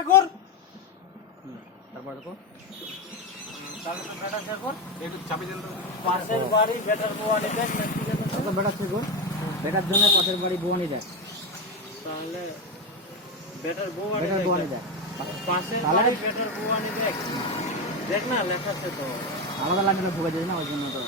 ঠাকুর তারপর দেখো বেটা ঠাকুর একটু চাবি দেন তো। পাশের বাড়ি বেটার বউয়ানি দেখ তো বেটা ঠাকুর বেটার জন্য পাশের বাড়ি বউয়ানি দেখ, তাহলে বেটার বউয়ানি বেটার বউয়ানি দেখ। পাশের তাহলে? বাড়ি বেটার বউয়ানি দেখ দেখ না লেখা আছে তো আলাদা লাগলে ঢুকে যাবে না, ওই জন্য তো।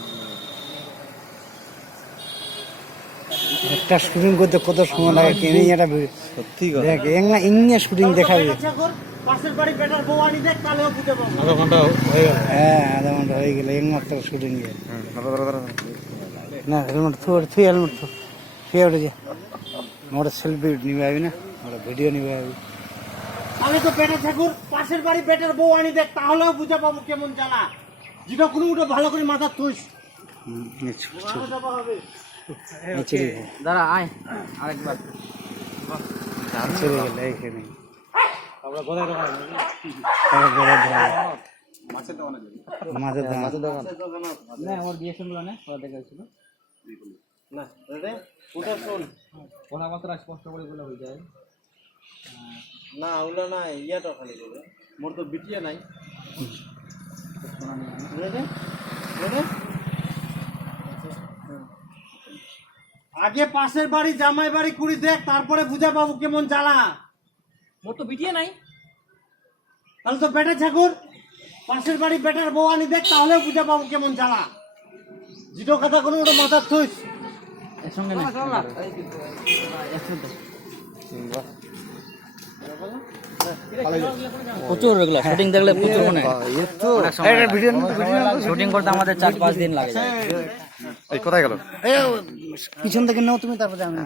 একটা শুটিং করতে কত সময় লাগে কেন এটা সত্যি দেখ ইংলিশ শুটিং দেখাবে। বেটা ঠাকুর পাশের বাড়ি বেটার বউয়ানি দেখ তাহলেও বুঝতে পারবো আধা ঘন্টা হয়ে গেল। হ্যাঁ আধা ঘন্টা হয়ে গেল একমাত্র শুটিং না হেলমেট থুই হেলমেট শুয়ে উঠে যা মোটা সেলফি নিবে আবি না মোটা ভিডিও নিবে আবি। আমি তো বেটা ঠাকুর পাশের বাড়ি বেটার বউয়ানি দেখ তাহলেও বুঝতে পাবো কেমন জ্বালা যেটা কোনো উঠে ভালো করে মাথা থুইস ভালো যাবা হবে দাঁড়া আয় আরেকবার। চলে গেল এইখানে আমরা কোথায় দোকান? মাছের মাছের দাম দোকান না, আমার বিয়ের গুলো না ওরা দেখাইছিল। না রে ওটা শোন কথাবার্তা স্পষ্ট করে বলে হয়ে যায়। না ওগুলো না ইয়াটা খালি করে মোর তো বিটিয়া নাই শোনা নেই আমি। রে রে আগে পাশের বাড়ি জামাই বাড়ি কুড়ি দেখ তারপরে বুঝা পাবো কেমন জ্বালা মোর তো বিটিয়ে নাই। তাহলে তো বেটা ঠাকুর পাশের বাড়ি বেটার বউয়ানি দেখ তাহলে বুঝা পাবো কেমন জ্বালা জিটো কথা কোনো ওটা মাথা থুইস এর সঙ্গে না একসাথে প্রচুর এগুলো শুটিং দেখলে প্রচুর মনে শুটিং করতে আমাদের 4-5 দিন লাগে। পিছন থেকে নাও তুমি তারপরে আমি